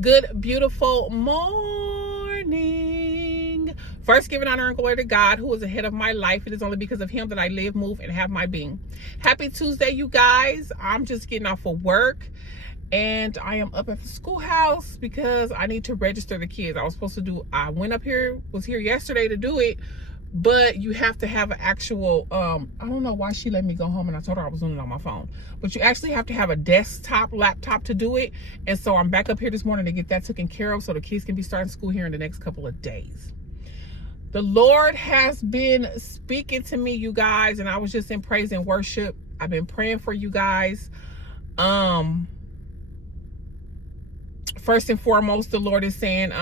Good, beautiful morning. First, giving honor and glory to God, who is the head of my life. It is only because of him that I live, move, and have my being. Happy Tuesday, you guys. I'm just getting off of work, and I am up at the schoolhouse because I need to register the kids. I went up here, was here yesterday to do it, but you have to have an actual, I don't know why she let me go home and I told her I was doing it on my phone, but you actually have to have a desktop laptop to do it. And so I'm back up here this morning to get that taken care of so the kids can be starting school here in the next couple of days. The Lord has been speaking to me, you guys, and I was just in praise and worship. I've been praying for you guys. First and foremost, the Lord is saying,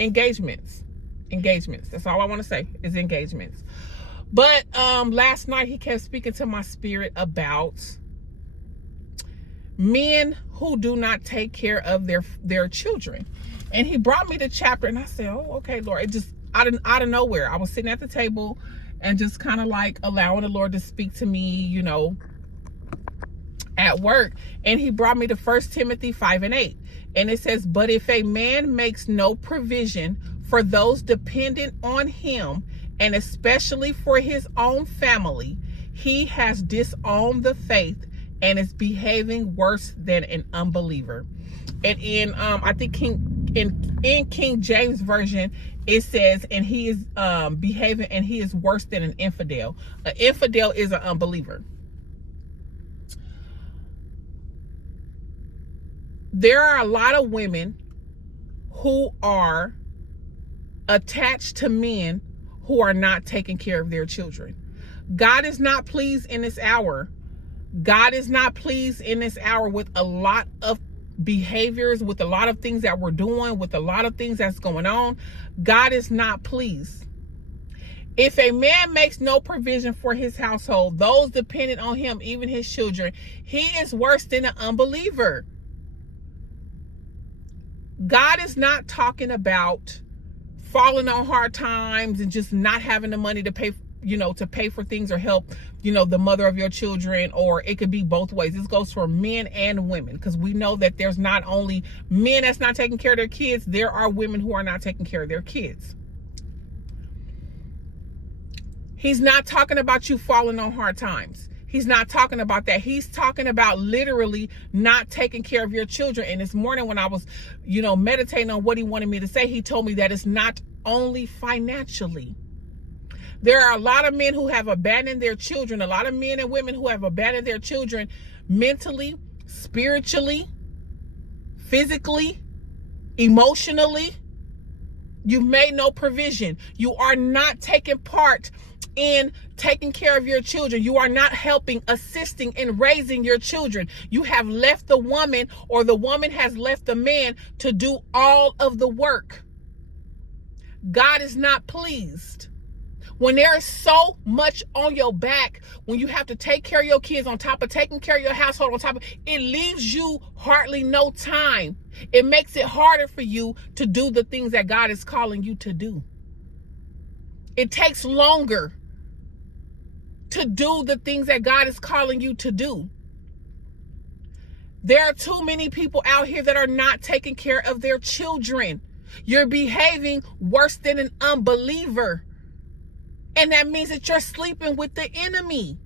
engagements. That's all I want to say is engagements. But last night he kept speaking to my spirit about men who do not take care of their children. And he brought me the chapter and I said, oh, okay, Lord. It just out of nowhere. I was sitting at the table and just kind of like allowing the Lord to speak to me, you know, at work. And he brought me to 1 Timothy 5:8. And it says, but if a man makes no provision for those dependent on him, and especially for his own family, he has disowned the faith and is behaving worse than an unbeliever. And in I think in King James Version, it says, and he is behaving, and he is worse than an infidel. An infidel is an unbeliever. There are a lot of women who are attached to men who are not taking care of their children. God is not pleased in this hour. God is not pleased in this hour with a lot of behaviors, with a lot of things that we're doing, with a lot of things that's going on. God is not pleased. If a man makes no provision for his household, those dependent on him, even his children, he is worse than an unbeliever. God is not talking about falling on hard times and just not having the money to pay, to pay for things or help, the mother of your children, or it could be both ways. This goes for men and women, because we know that there's not only men that's not taking care of their kids, there are women who are not taking care of their kids. He's not talking about you falling on hard times. He's not talking about that. He's talking about literally not taking care of your children. And this morning when I was, meditating on what he wanted me to say, he told me that it's not only financially. There are a lot of men who have abandoned their children, a lot of men and women who have abandoned their children mentally, spiritually, physically, emotionally. You've made no provision. You are not taking part in taking care of your children. You are not helping, assisting in raising your children. You have left the woman, or the woman has left the man to do all of the work. God is not pleased. When there is so much on your back, when you have to take care of your kids on top of taking care of your household on top of it, leaves you hardly no time. It makes it harder for you to do the things that God is calling you to do. It takes longer to do the things that God is calling you to do. There are too many people out here that are not taking care of their children. You're behaving worse than an unbeliever. And that means that you're sleeping with the enemy.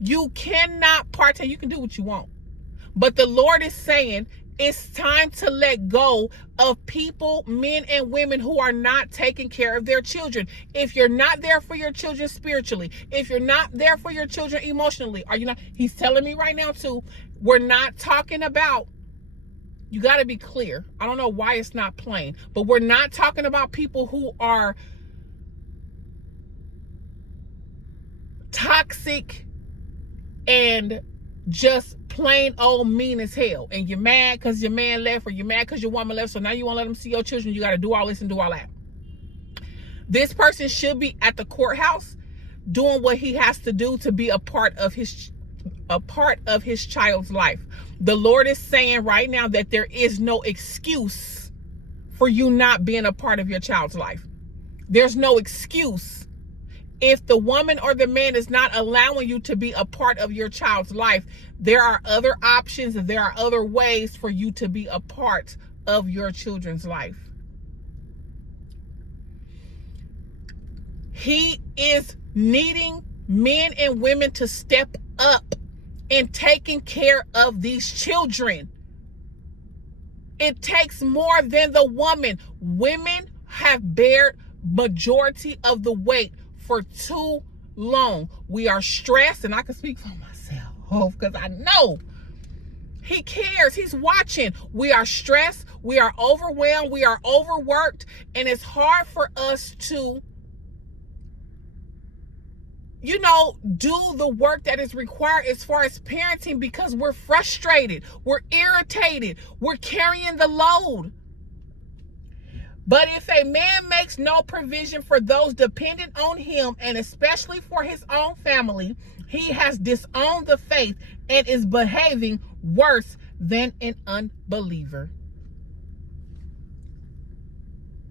You cannot partake. You can do what you want. But the Lord is saying it's time to let go of people, men and women, who are not taking care of their children. If you're not there for your children spiritually, if you're not there for your children emotionally, are you not? He's telling me right now too, we're not talking about, you got to be clear. I don't know why it's not plain, but we're not talking about people who are toxic and just plain old mean as hell, and you're mad because your man left, or you're mad because your woman left, so now you won't let them see your children. You got to do all this and do all that. This person should be at the courthouse doing what he has to do to be a part of his child's life. The Lord is saying right now that there is no excuse for you not being a part of your child's life. There's no excuse. If the woman or the man is not allowing you to be a part of your child's life, there are other options and there are other ways for you to be a part of your children's life. He is needing men and women to step up in taking care of these children. It takes more than the woman. Women have bared majority of the weight for too long. We are stressed, and I can speak for myself because I know he cares. He's watching. We are stressed. We are overwhelmed. We are overworked, and it's hard for us to, do the work that is required as far as parenting because we're frustrated. We're irritated. We're carrying the load. But if a man makes no provision for those dependent on him, and especially for his own family, he has disowned the faith and is behaving worse than an unbeliever.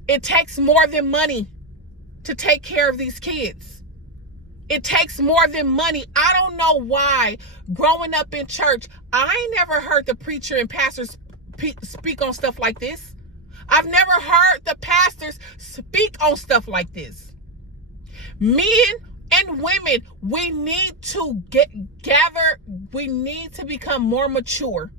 It takes more than money to take care of these kids. It takes more than money. I don't know why, growing up in church, I ain't never heard the preacher and pastors speak on stuff like this. I've never heard the pastors speak on stuff like this. Men and women, we need to gather. We need to become more mature.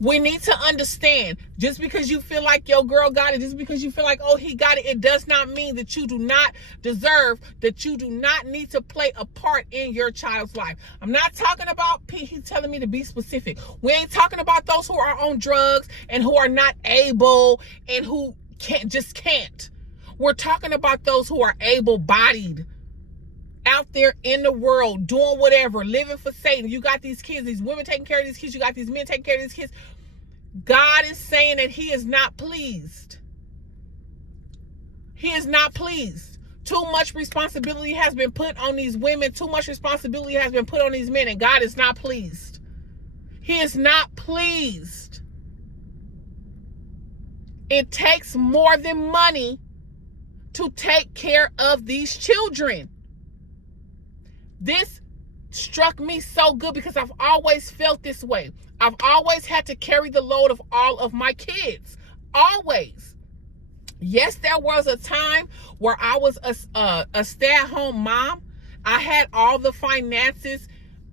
We need to understand, just because you feel like your girl got it, just because you feel like, oh, he got it, it does not mean that you do not deserve, that you do not need to play a part in your child's life. I'm not talking about, he's telling me to be specific. We ain't talking about those who are on drugs and who are not able and who can't. We're talking about those who are able-bodied, out there in the world, doing whatever, living for Satan. You got these kids, these women taking care of these kids, you got these men taking care of these kids. God is saying that he is not pleased. He is not pleased. Too much responsibility has been put on these women. Too much responsibility has been put on these men, and God is not pleased. He is not pleased. It takes more than money to take care of these children. This struck me so good because I've always felt this way. I've always had to carry the load of all of my kids. Always. Yes, there was a time where I was a stay-at-home mom. I had all the finances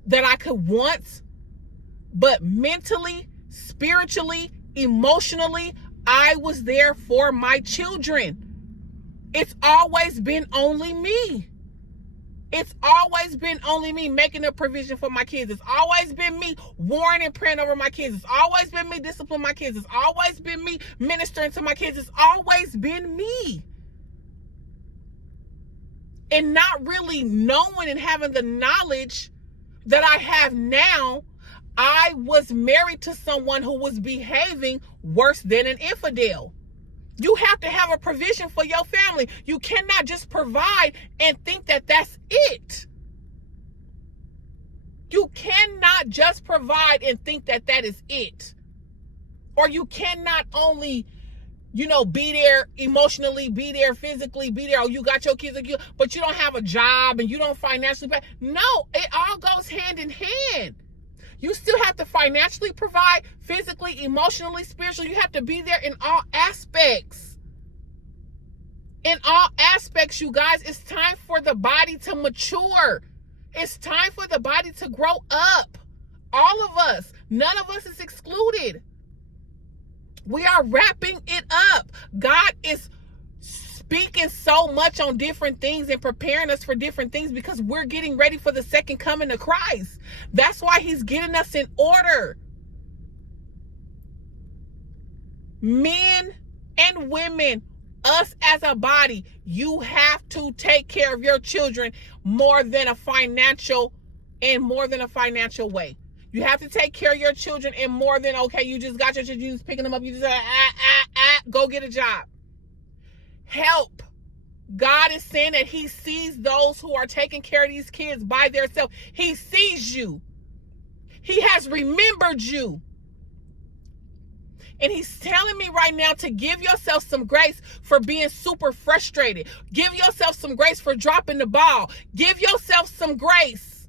that I could want, but mentally, spiritually, emotionally, I was there for my children. It's always been only me. It's always been only me making a provision for my kids. It's always been me warring and praying over my kids. It's always been me disciplining my kids. It's always been me ministering to my kids. It's always been me. And not really knowing and having the knowledge that I have now, I was married to someone who was behaving worse than an infidel. You have to have a provision for your family. You cannot just provide and think that that's it. You cannot just provide and think that that is it. Or you cannot only, be there emotionally, be there physically, be there. Oh, you got your kids, but you don't have a job and you don't financially pay. No, it all goes hand in hand. You still have to financially provide, physically, emotionally, spiritually. You have to be there in all aspects. In all aspects, you guys, it's time for the body to mature. It's time for the body to grow up. All of us. None of us is excluded. We are wrapping it up. God is speaking so much on different things and preparing us for different things because we're getting ready for the second coming of Christ. That's why he's getting us in order. Men and women, us as a body, you have to take care of your children more than a financial way. You have to take care of your children in more than, okay, you just got your children, you just picking them up, you just go get a job. Help. God is saying that he sees those who are taking care of these kids by themselves. He sees you. He has remembered you. And he's telling me right now to give yourself some grace for being super frustrated. Give yourself some grace for dropping the ball. Give yourself some grace.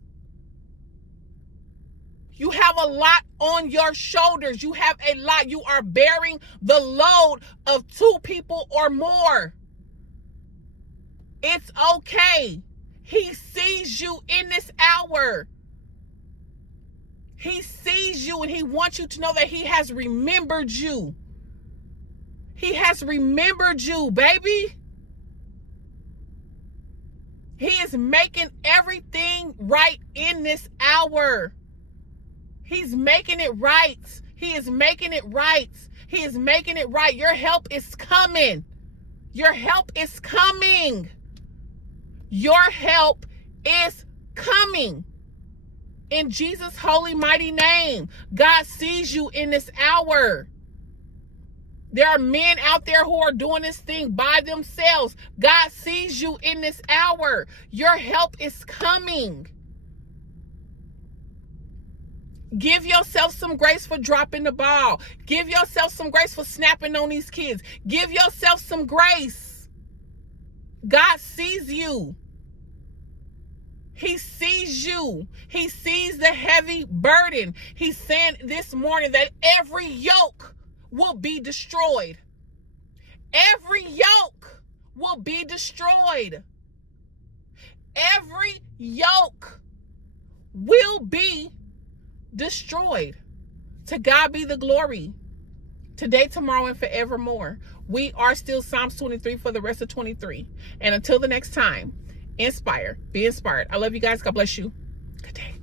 You have a lot on your shoulders. You have a lot. You are bearing the load of 2 people or more. It's okay. He sees you in this hour. He sees you and he wants you to know that he has remembered you. He has remembered you, baby. He is making everything right in this hour. He's making it right. He is making it right. He is making it right. Your help is coming. Your help is coming. Your help is coming. In Jesus' holy, mighty name, God sees you in this hour. There are men out there who are doing this thing by themselves. God sees you in this hour. Your help is coming. Give yourself some grace for dropping the ball. Give yourself some grace for snapping on these kids. Give yourself some grace. God sees you. He sees you. He sees the heavy burden. He's saying this morning that every yoke will be destroyed. Every yoke will be destroyed. Every yoke will be destroyed. To God be the glory. Today, tomorrow, and forevermore. We are still Psalms 23 for the rest of 23. And until the next time, inspire, be inspired. I love you guys. God bless you. Good day.